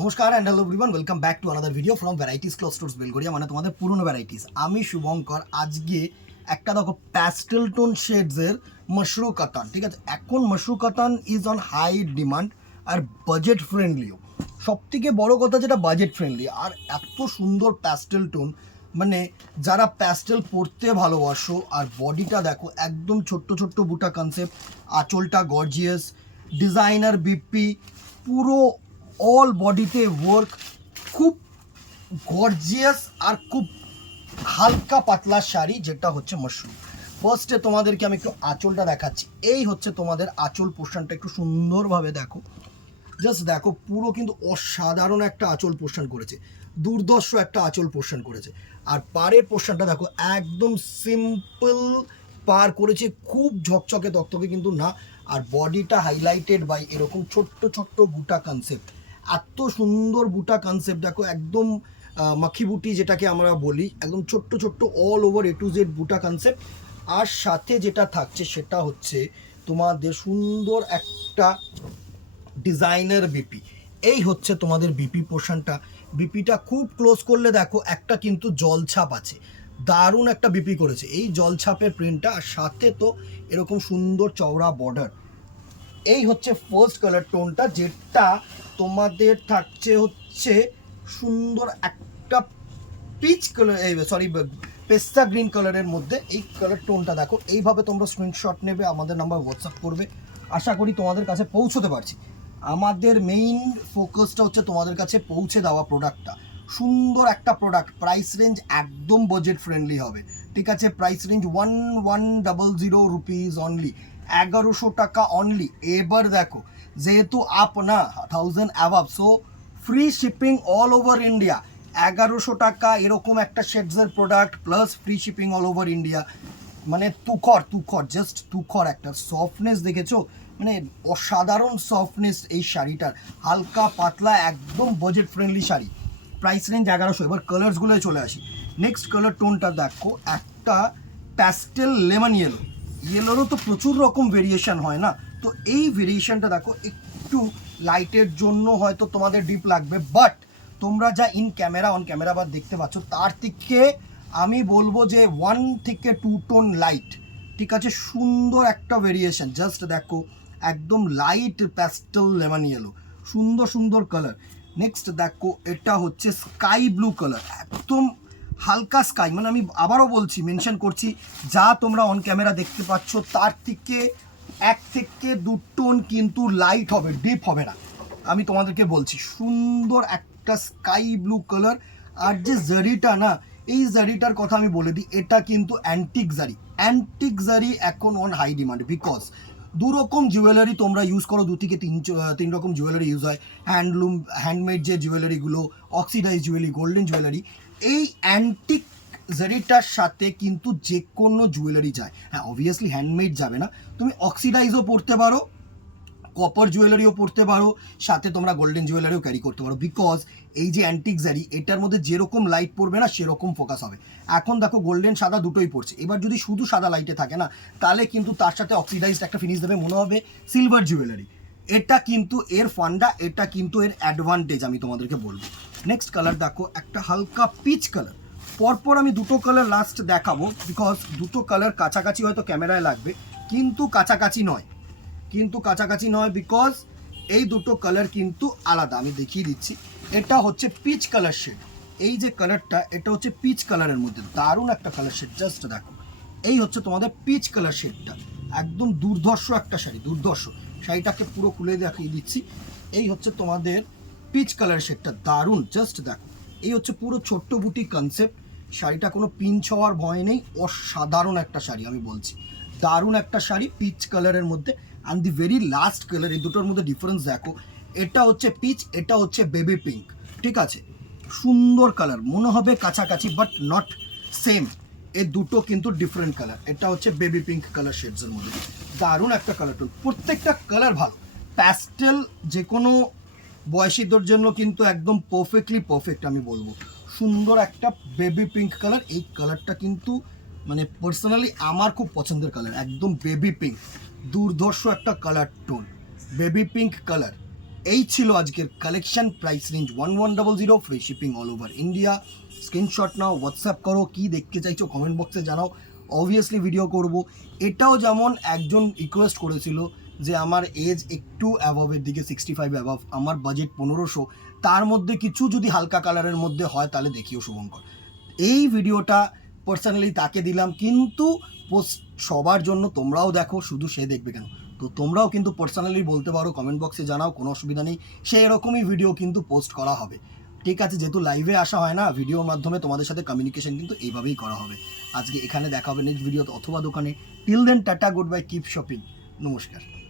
নমস্কার and hello everyone, welcome back to another video from varieties cloth stores Belgharia, মানে তোমাদের পুরনো ভ্যারাইটিস। আমি শুভঙ্কর। আজকে একটা দেখো প্যাস্টেল টোন শেডসের মশরু কাতান, ঠিক আছে। এখন Mashru Katan is on high demand আর বাজেট ফ্রেন্ডলিও। সব থেকে বড়ো কথা যেটা বাজেট ফ্রেন্ডলি আর এত সুন্দর প্যাস্টেল টোন, মানে যারা প্যাস্টেল পরতে ভালোবাসো। আর বডিটা দেখো একদম ছোট্ট ছোট্ট বুটা কনসেপ্ট, আঁচলটা গর্জিয়াস, ডিজাইনার বিপি, পুরো অল বডিতে ওয়ার্ক, খুব গর্জিয়াস আর খুব হালকা পাতলা শাড়ি, যেটা হচ্ছে মশরুম। ফার্স্টে তোমাদেরকে আমি একটু আঁচলটা দেখাচ্ছি। এই হচ্ছে তোমাদের আঁচল পোর্শনটা, একটু সুন্দরভাবে দেখো, জাস্ট দেখো, পুরো কিন্তু অসাধারণ একটা আঁচল পোর্শন করেছে, দুর্দর্শ একটা আঁচল পোর্শন করেছে। আর পাড়ের পোর্শনটা দেখো একদম সিম্পল পার করেছে, খুব ঝকঝকে তকতকে কিন্তু না। আর বডিটা হাইলাইটেড বাই এরকম ছোট্ট ছোট্ট বুটা কনসেপ্ট, এত সুন্দর বুটা কনসেপ্ট দেখো, একদম মাখি বুটি যেটাকে আমরা বলি, একদম ছোট্ট ছোট্ট all over a to Z বুটা কনসেপ্ট। আর সাথে যেটা থাকছে সেটা হচ্ছে তোমাদের সুন্দর একটা ডিজাইনার বিপি। এই হচ্ছে তোমাদের বিপি পোর্শনটা। বিপিটা খুব ক্লোজ করলে দেখো একটা কিন্তু জলছাপ আছে, দারুণ একটা বিপি করেছে এই জলছাপের প্রিন্টটা। আর সাথে তো এরকম সুন্দর চওড়া বর্ডার। এই হচ্ছে ফার্স্ট কালার টোনটা, যেটা তোমাদের থাকছে হচ্ছে সুন্দর একটা পিচ কালার, সরি পেস্তা গ্রিন কালারের মধ্যে। এই কালার টোনটা দেখো, এইভাবে তোমরা স্ক্রিনশট নেবে, আমাদের নাম্বার হোয়াটসঅ্যাপ করবে, আশা করি তোমাদের কাছে পৌঁছতে পারছি। আমাদের মেইন ফোকাসটা হচ্ছে তোমাদের কাছে পৌঁছে দেওয়া প্রোডাক্টটা, সুন্দর একটা প্রোডাক্ট। প্রাইস রেঞ্জ একদম বাজেট ফ্রেন্ডলি হবে, ঠিক আছে। প্রাইস রেঞ্জ 1100 রুপিস অনলি, 1100 টাকা অনলি। এবার দেখো, যেহেতু আপ না 1000 above, so free shipping all over India. 1100 টাকা এরকম একটা শেডসের product plus free shipping all over India, মানে তুখর জাস্ট তুখর একটা সফটনেস দেখেছো, মানে অসাধারণ সফটনেস এই শাড়িটার, হালকা পাতলা একদম budget friendly sari. Price range 1100। এবার কালার্সগুলোয় চলে আসি। নেক্সট কালার টোনটা দেখো, একটা প্যাস্টেল লেমন ইয়েলো। ইয়েলোরও তো প্রচুর রকম ভেরিয়েশন হয় না, তো এই ভেরিয়েশনটা দেখো একটু লাইটের জন্য হয়তো তোমাদের ডিপ লাগবে, বাট তোমরা যা ইন ক্যামেরা অন ক্যামেরা বা দেখতে পাচ্ছ, তার থেকে আমি বলবো যে 1 থেকে 2 টোন লাইট, ঠিক আছে। সুন্দর একটা ভেরিয়েশন, জাস্ট দেখো একদম লাইট প্যাস্টেল লেমন ইয়েলো, সুন্দর সুন্দর কালার। নেক্সট দেখো, এটা হচ্ছে স্কাই ব্লু কালার, একদম হালকা স্কাই, মানে আমি আবারও বলছি, মেনশন করছি, যা তোমরা অন ক্যামেরা দেখতে পাচ্ছ তার থেকে 1 থেকে 2 টোন কিন্তু লাইট হবে, ডিপ হবে না। আমি তোমাদেরকে বলছি, সুন্দর একটা স্কাই ব্লু কালার। আর যে জারিটা না, এই জারিটার কথা আমি বলে দিই, এটা কিন্তু অ্যান্টিক জারি। অ্যান্টিক জারি এখন অন হাই ডিমান্ড, বিকজ দু রকম জুয়েলারি তোমরা ইউজ করো, 2 থেকে 3 রকম জুয়েলারি ইউজ হয়। হ্যান্ডলুম, হ্যান্ডমেড যে জুয়েলারিগুলো, অক্সিডাইজ জুয়েলারি, গোল্ডেন জুয়েলারি, এই অ্যান্টিক জারিটার সাথে কিন্তু যে কোনো জুয়েলারি যায়। হ্যাঁ, অবভিয়াসলি হ্যান্ডমেড যাবে না, তুমি অক্সিডাইজও পড়তে পারো, কপার জুয়েলারিও পড়তে পারো, সাথে তোমরা গোল্ডেন জুয়েলারিও ক্যারি করতে পারো, বিকজ এই যে অ্যান্টিক জারি, এটার মধ্যে যেরকম লাইট পড়বে না সেরকম ফোকাস হবে। এখন দেখো গোল্ডেন সাদা দুটোই পড়ছে, এবার যদি শুধু সাদা লাইটে থাকে না, তাহলে কিন্তু তার সাথে অক্সিডাইজড একটা ফিনিশ দেবে, মনে হবে সিলভার জুয়েলারি। এটা কিন্তু এর ফান্ডা, এটা কিন্তু এর অ্যাডভান্টেজ, আমি তোমাদেরকে বলবো। নেক্সট কালার দেখো, একটা হালকা পিচ কালার। পরপর আমি দুটো কালার লাস্ট দেখাবো, বিকজ দুটো কালার কাছাকাছি হয়তো ক্যামেরায় লাগবে, কিন্তু কাছাকাছি নয়, বিকজ এই দুটো কালার কিন্তু আলাদা। আমি দেখিয়ে দিচ্ছি, এটা হচ্ছে পিচ কালার শেড। এই যে কালারটা, এটা হচ্ছে পিচ কালারের মধ্যে দারুণ একটা কালার শেড, জাস্ট দেখো, এই হচ্ছে তোমাদের পিচ কালার শেডটা, একদম দুর্ধর্ষ একটা শাড়ি, দুর্ধর্ষ। শাড়িটাকে পুরো খুলে দেখিয়ে দিচ্ছি, এই হচ্ছে তোমাদের পিচ কালার শেডটা, দারুণ, জাস্ট দেখো। এই হচ্ছে পুরো ছোট্ট বুটি কনসেপ্ট, শাড়িটা কোনো পিঞ্চ হওয়ার ভয় নেই, অসাধারণ একটা শাড়ি, আমি বলছি দারুণ একটা শাড়ি পিচ কালারের মধ্যে। And the very last colour, এই দুটোর মধ্যে ডিফারেন্স দেখো, এটা হচ্ছে পিচ, এটা হচ্ছে বেবি পিঙ্ক, ঠিক আছে। সুন্দর কালার, মনে হবে কাছাকাছি বাট নট সেম, এই দুটো কিন্তু ডিফারেন্ট কালার। এটা হচ্ছে বেবি পিঙ্ক কালার শেডসের মধ্যে, দারুণ একটা কালার টোন, প্রত্যেকটা কালার ভালো। প্যাস্টেল যে কোনো বয়সীদের জন্য কিন্তু একদম পারফেক্টলি পারফেক্ট, আমি বলবো। সুন্দর একটা বেবি পিঙ্ক কালার, এই কালারটা কিন্তু মানে পার্সোনালি আমার খুব পছন্দের কালার, একদম বেবি পিঙ্ক, দুর্ধর্ষ একটা colour tone, baby pink colour. এই ছিল আজকের collection. Price range 1100, free shipping all over India. Screenshot নাও, হোয়াটসঅ্যাপ করো, কি দেখতে চাইছো কমেন্ট বক্সে জানাও, অবভিয়াসলি ভিডিও করব। এটাও যেমন একজন রিকোয়েস্ট করেছিল যে আমার এজ একটু অ্যাভাবের দিকে, 65 অ্যাভাব, আমার বাজেট 1500, তার মধ্যে কিছু যদি হালকা কালারের মধ্যে হয় তাহলে দেখিও শুভঙ্কর। এই ভিডিওটা পার্সোনালি তাকে দিলাম, কিন্তু পোস্ট সবার জন্য, তোমরাও দেখো, শুধু সে দেখবে কেন? তো তোমরাও কিন্তু পার্সোনালি বলতে পারো, কমেন্ট বক্সে জানাও, কোনো অসুবিধা নেই, সেই রকমই ভিডিও কিন্তু পোস্ট করা হবে। ঠিক আছে, যেহেতু লাইভে আসা হয় না, ভিডিওর মাধ্যমে তোমাদের সাথে কমিউনিকেশন কিন্তু এইভাবেই করা হবে। আজকে এখানে দেখা হবে নেক্সট ভিডিওতে অথবা দোকানে। Till then, tata, good bye, keep shopping, নমস্কার।